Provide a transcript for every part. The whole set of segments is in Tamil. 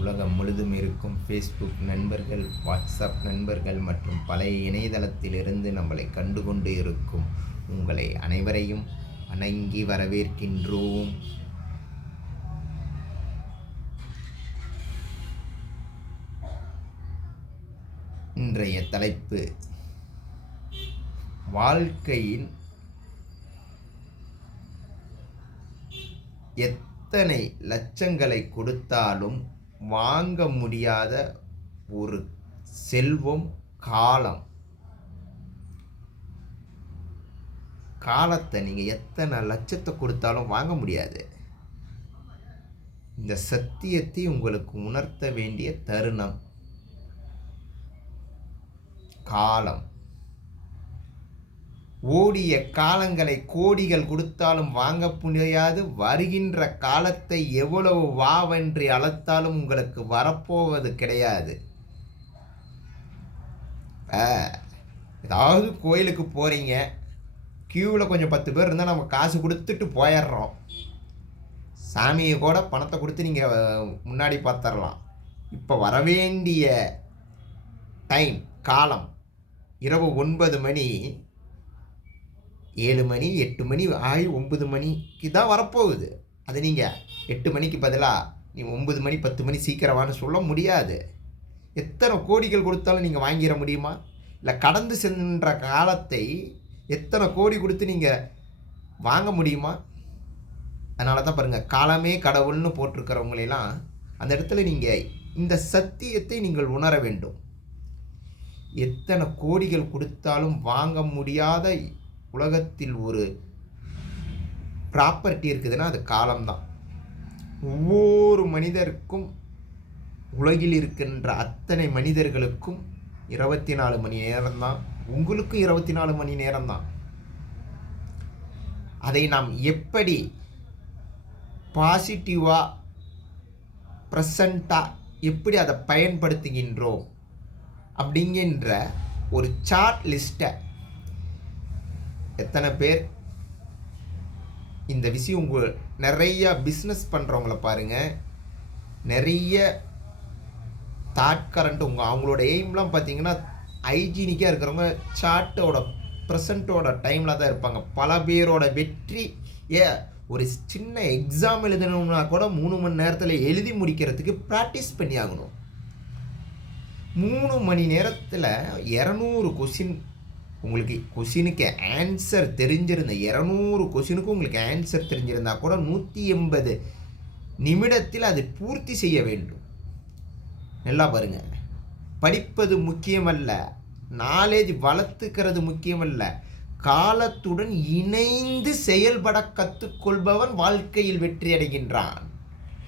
உலகம் முழுதும் இருக்கும் ஃபேஸ்புக் நண்பர்கள், வாட்ஸ்அப் நண்பர்கள் மற்றும் பழைய இணையதளத்திலிருந்து நம்மளை கண்டுகொண்டு இருக்கும் உங்களை அனைவரையும் வணங்கி வரவேற்கின்றோம். இன்றைய தலைப்பு வாழ்க்கையின் எத்தனை லட்சங்களை கொடுத்தாலும் வாங்க முடியாத ஒரு செல்வம் காலம். காலத்தை நீங்கள் எத்தனை லட்சத்தை கொடுத்தாலும் வாங்க முடியாது. இந்த சத்தியத்தை உங்களுக்கு உணர்த்த வேண்டிய தருணம் காலம். ஓடிய காலங்களை கோடிகள் கொடுத்தாலும் வாங்க முடியாது. வருகின்ற காலத்தை எவ்வளவு வாவென்று அழைத்தாலும் உங்களுக்கு வரப்போவது கிடையாது. ஏதாவது கோயிலுக்கு போகிறீங்க, க்யூவில் கொஞ்சம் 10 பேர் இருந்தால் நம்ம காசு கொடுத்துட்டு போயிடுறோம். சாமியை கூட பணத்தை கொடுத்து நீங்கள் முன்னாடி பார்த்துடலாம். இப்போ வரவேண்டிய டைம் காலம் இரவு 9 மணி, 7 மணி, 8 மணி ஆகி 9 மணிக்கு தான் வரப்போகுது. அது நீங்கள் 8 மணிக்கு பதிலாக நீ 9 மணி 10 மணி சீக்கிரமானு சொல்ல முடியாது. எத்தனை கோடிகள் கொடுத்தாலும் நீங்கள் வாங்கிட முடியுமா? இல்லை கடந்து சென்ற காலத்தை எத்தனை கோடி கொடுத்து நீங்கள் வாங்க முடியுமா? அதனால தான் பாருங்கள், காலமே கடவுள்னு போட்டிருக்கிறவங்களெல்லாம் அந்த இடத்துல நீங்கள் இந்த சத்தியத்தை நீங்கள் உணர வேண்டும். எத்தனை கோடிகள் கொடுத்தாலும் வாங்க முடியாத உலகத்தில் ஒரு ப்ராப்பர்ட்டி இருக்குதுன்னா அது காலம்தான். ஒவ்வொரு மனிதருக்கும், உலகில் இருக்கின்ற அத்தனை மனிதர்களுக்கும் 24 மணி நேரம்தான். உங்களுக்கும் 24 மணி நேரம்தான். அதை நாம் எப்படி பாசிட்டிவாக ப்ரெசண்ட்டாக எப்படி அதை பயன்படுத்துகின்றோம் அப்படிங்கின்ற ஒரு சார்ட் லிஸ்ட்டை எத்தனை பேர் இந்த விஷயம் நிறைய பிஸ்னஸ் பண்ணுறவங்கள பாருங்கள், நிறைய தாட் கரண்ட் அவங்களோட எய்ம்லாம் பார்த்தீங்கன்னா ஹைஜீனிக்காக இருக்கிறவங்க சார்ட்டோட ப்ரெசண்ட்டோட டைமில் தான் இருப்பாங்க. பல பேரோட வெற்றி ஒரு சின்ன எக்ஸாம் எழுதணும்னா கூட 3 மணி நேரத்தில் எழுதி முடிக்கிறதுக்கு ப்ராக்டிஸ் பண்ணி ஆகணும். 3 மணி நேரத்தில் 200 கொஷின் உங்களுக்கு கொஷினுக்கு ஆன்சர் தெரிஞ்சிருந்த 200 கொஷினுக்கு உங்களுக்கு ஆன்சர் தெரிஞ்சிருந்தா கூட 180 நிமிடத்தில் அதை பூர்த்தி செய்ய வேண்டும். நல்லா பாருங்கள், படிப்பது முக்கியமல்ல, நாலேஜ் வளர்த்துக்கிறது முக்கியமல்ல, காலத்துடன் இணைந்து செயல்பட கற்றுக்கொள்பவன் வாழ்க்கையில் வெற்றி அடைகின்றான்.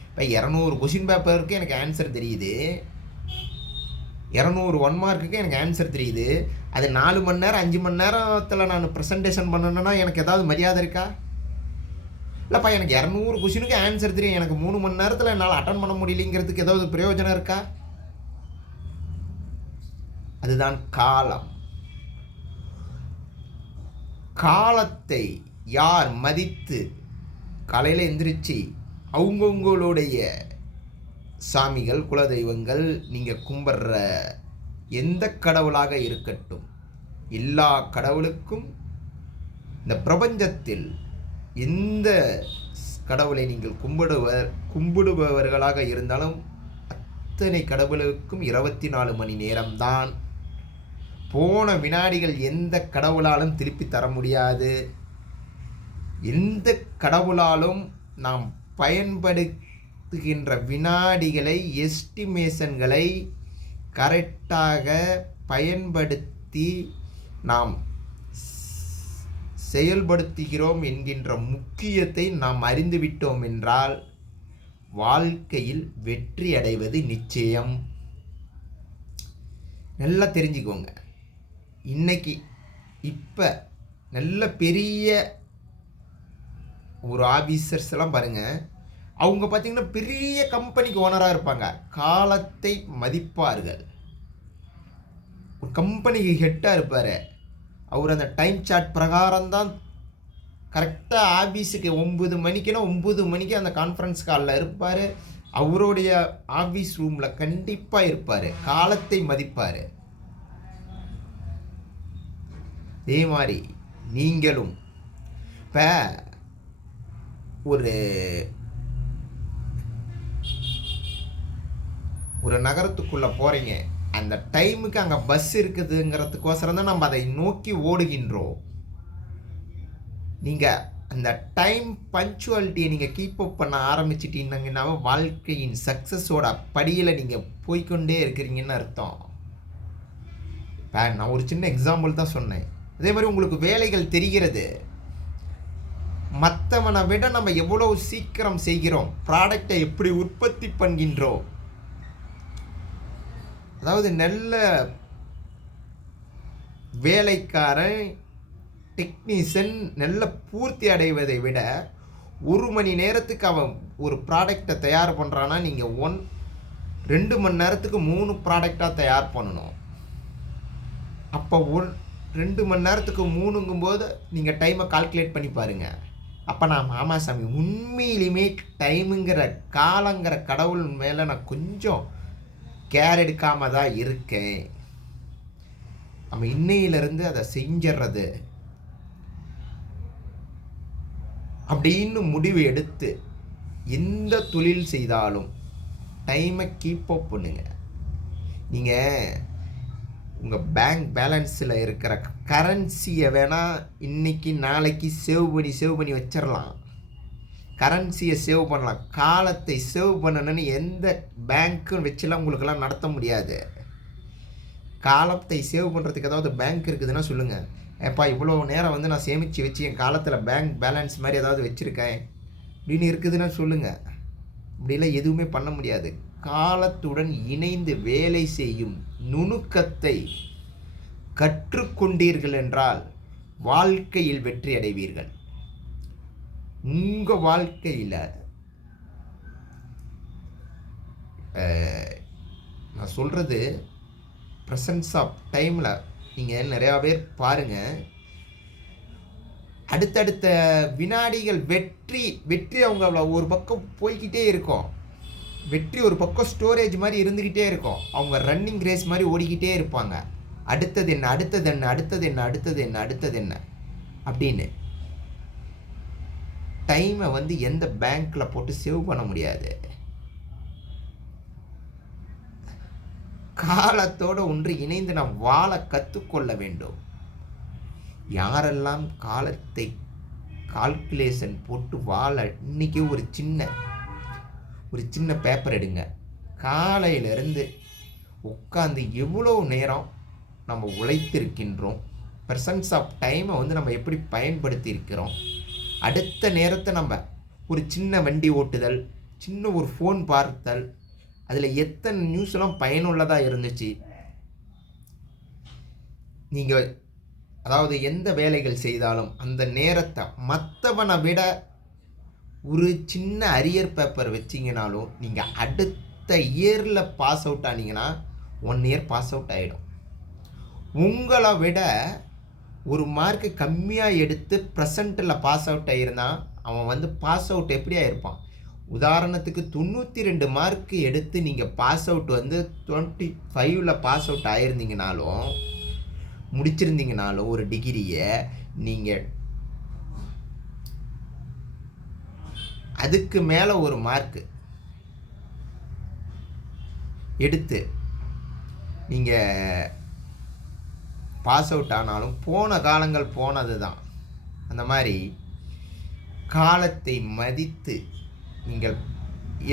இப்போ 200 கொஷின் பேப்பருக்கு எனக்கு ஆன்சர் தெரியுது, 200 1 மார்க்குக்கு எனக்கு ஆன்சர் தெரியுது. அது 4 மணி நேரம் 5 மணி நேரத்தில் நான் ப்ரெசன்டேஷன் பண்ணணுன்னா எனக்கு ஏதாவது மரியாதை இருக்கா? இல்லைப்பா, எனக்கு 200 கொஷினுக்கு ஆன்சர் தெரியும், எனக்கு 3 மணி நேரத்தில் என்னால் அட்டன் பண்ண முடியலைங்கிறதுக்கு ஏதாவது பிரயோஜனம் இருக்கா? அதுதான் காலம். காலத்தை யார் மதித்து காலையில் எந்திரிச்சு அவங்கவுங்களுடைய சாமிகள், குலதெய்வங்கள், நீங்கள் கும்பிட்ற எந்த கடவுளாக இருக்கட்டும், எல்லா கடவுளுக்கும் இந்த பிரபஞ்சத்தில் எந்த கடவுளை நீங்கள் கும்பிடுபவர்களாக இருந்தாலும் அத்தனை கடவுளுக்கும் 24 மணி நேரம்தான். போன வினாடிகள் எந்த கடவுளாலும் திருப்பி தர முடியாது. எந்த கடவுளாலும் நாம் பயன்படுத்துகின்ற வினாடிகளை, எஸ்டிமேஷன்களை கரெக்டாக பயன்படுத்தி நாம் செயல்படுத்துகிறோம் என்கின்ற முக்கியத்தை நாம் அறிந்துவிட்டோம் என்றால் வாழ்க்கையில் வெற்றி அடைவது நிச்சயம். நல்லா தெரிஞ்சுக்கோங்க. இன்னைக்கு இப்போ நல்ல பெரிய ஒரு ஆஃபீஸர்ஸ் எல்லாம் பாருங்கள், அவங்க பார்த்திங்கன்னா பெரிய கம்பெனிக்கு ஓனராக இருப்பாங்க. காலத்தை மதிப்பார்கள். ஒரு கம்பெனிக்கு ஹெட்டாக இருப்பார். அவர் அந்த டைம் சார்ட் பிரகாரம்தான் கரெக்டாக ஆஃபீஸுக்கு 9 மணிக்குன்னா 9 மணிக்கு அந்த கான்ஃபரன்ஸ் காலில் இருப்பார். அவருடைய ஆஃபீஸ் ரூமில் கண்டிப்பாக இருப்பார், காலத்தை மதிப்பார். அதே மாதிரி நீங்களும் இப்போ ஒரு ஒரு நகரத்துக்குள்ளே போகிறீங்க, அந்த டைமுக்கு அங்கே பஸ் இருக்குதுங்கிறதுக்கோசரம் தான் நம்ம அதை நோக்கி ஓடுகின்றோம். நீங்கள் அந்த டைம் பங்க்சுவாலிட்டியை நீங்கள் கீப் அப் பண்ண ஆரம்பிச்சிட்டீங்கன்னா வாழ்க்கையின் சக்ஸஸோட படியில் நீங்கள் போய்கொண்டே இருக்கிறீங்கன்னு அர்த்தம். இப்போ நான் ஒரு சின்ன எக்ஸாம்பிள் தான் சொன்னேன். அதே மாதிரி உங்களுக்கு வேலைகள் தெரிகிறது, மற்றவனை விட நம்ம எவ்வளோ சீக்கிரம் செய்கிறோம், ப்ராடக்டை எப்படி உற்பத்தி பண்ணுகின்றோம். அதாவது நல்ல வேலைக்காரன் டெக்னீஷியன் நல்ல பூர்த்தி அடைவதை விட 1 மணி நேரத்துக்கு அவன் ஒரு ப்ராடக்டை தயார் பண்ணுறான்னா நீங்கள் 2 மணி நேரத்துக்கு 3 ப்ராடக்டாக தயார் பண்ணணும். அப்போ 2 மணி நேரத்துக்கு 3ங்கும்போது நீங்கள் டைமை கால்குலேட் பண்ணி பாருங்கள். அப்போ நான் ஆமாம் சாமி, உண்மையிலுமே டைமுங்கிற காலங்கிற கடவுள் மேலே நான் கொஞ்சம் கேர் எடுக்காமல் தான் இருக்கேன். நம்ம இன்னையிலேருந்து அதை செஞ்சிட்றது அப்படின்னு முடிவு எடுத்து எந்த தொழில் செய்தாலும் டைமை கீப் அப் பண்ணுங்க. நீங்கள் உங்கள் பேங்க் பேலன்ஸில் இருக்கிற கரன்சியை வேணால் இன்றைக்கி நாளைக்கு சேவ் பண்ணி வச்சிடலாம். கரன்சியை சேவ் பண்ணலாம், காலத்தை சேவ் பண்ணணும்னு எந்த பேங்க்கும் வச்சுலாம் உங்களுக்கெல்லாம் நடத்த முடியாது. காலத்தை சேவ் பண்ணுறதுக்கு ஏதாவது பேங்க் இருக்குதுன்னா சொல்லுங்கள். ஏப்பா இவ்வளோ நேரம் வந்து நான் சேமித்து வச்சு என் காலத்தில் பேங்க் பேலன்ஸ் மாதிரி ஏதாவது வச்சுருக்கேன் அப்படின்னு இருக்குதுன்னா சொல்லுங்கள். இப்படிலாம் எதுவுமே பண்ண முடியாது. காலத்துடன் இணைந்து வேலை செய்யும் நுணுக்கத்தை கற்றுக்கொண்டீர்கள் என்றால் வாழ்க்கையில் வெற்றி அடைவீர்கள். உங்கள் வாழ்க்கையில் நான் சொல்கிறது ப்ரெசன்ஸ் ஆஃப் டைமில் நீங்கள் நிறையா பேர் பாருங்கள், அடுத்தடுத்த வினாடிகள் வெற்றி அவங்க ஒரு பக்கம் போய்கிட்டே இருக்கும். வெற்றி ஒரு பக்கம் ஸ்டோரேஜ் மாதிரி இருந்துக்கிட்டே இருக்கும். அவங்க ரன்னிங் ரேஸ் மாதிரி ஓடிக்கிட்டே இருப்பாங்க. அடுத்தது என்ன, அடுத்தது என்ன, அடுத்தது என்ன, அடுத்தது என்ன, அடுத்தது என்ன அப்படின்னு. டைமை வந்து எந்த பேங்க்கில் போட்டு சேவ் பண்ண முடியாது. காலத்தோடு ஒன்று இணைந்து நாம் வாழ கற்றுக்கொள்ள வேண்டும். யாரெல்லாம் காலத்தை கால்குலேஷன் போட்டு வாழ, இன்றைக்கி ஒரு சின்ன பேப்பர் எடுங்க. காலையிலேருந்து உட்காந்து எவ்வளோ நேரம் நம்ம உழைத்திருக்கின்றோம், ப்ரெசன்ஸ் ஆஃப் டைமை வந்து நம்ம எப்படி பயன்படுத்தி இருக்கிறோம், அடுத்த நேரத்தை நம்ம ஒரு சின்ன வண்டி ஓட்டுதல், சின்ன ஒரு ஃபோன் பார்த்தல், அதில் எத்தனை நியூஸ்லாம் பயனுள்ளதாக இருந்துச்சு. நீங்கள் அதாவது எந்த வேலைகள் செய்தாலும் அந்த நேரத்தை மற்றவனை விட ஒரு சின்ன அரியர் பேப்பர் வச்சிங்கனாலும் நீங்கள் அடுத்த இயரில் பாஸ் அவுட் ஆனீங்கன்னா 1 இயர் பாஸ் அவுட் ஆகிடும். உங்களை விட ஒரு மார்க்கு கம்மியாக எடுத்து ப்ரெசண்ட்டில் பாஸ் அவுட் ஆகிருந்தான் அவன் வந்து பாஸ் அவுட் எப்படி ஆகிருப்பான். உதாரணத்துக்கு 92 மார்க்கு எடுத்து நீங்கள் பாஸ் அவுட் வந்து 25ல் பாஸ் அவுட் ஆகிருந்தீங்கனாலும் முடிச்சிருந்தீங்கனாலும் ஒரு டிகிரியை நீங்கள் அதுக்கு மேலே ஒரு மார்க்கு எடுத்து நீங்கள் பாஸ் அவுட் ஆனாலும் போன காலங்கள் போனது தான். அந்த மாதிரி காலத்தை மதித்து நீங்கள்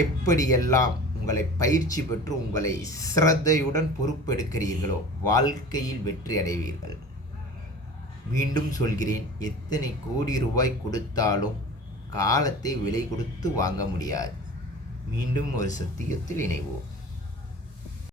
எப்படியெல்லாம் உங்களை பயிற்சி பெற்று உங்களை சிரத்தையுடன் பொறுப்பெடுக்கிறீர்களோ வாழ்க்கையில் வெற்றி அடைவீர்கள். மீண்டும் சொல்கிறேன், எத்தனை கோடி ரூபாய் கொடுத்தாலும் காலத்தை விலை கொடுத்து வாங்க முடியாது. மீண்டும் ஒரு சத்தியத்தில் இணைவோம்.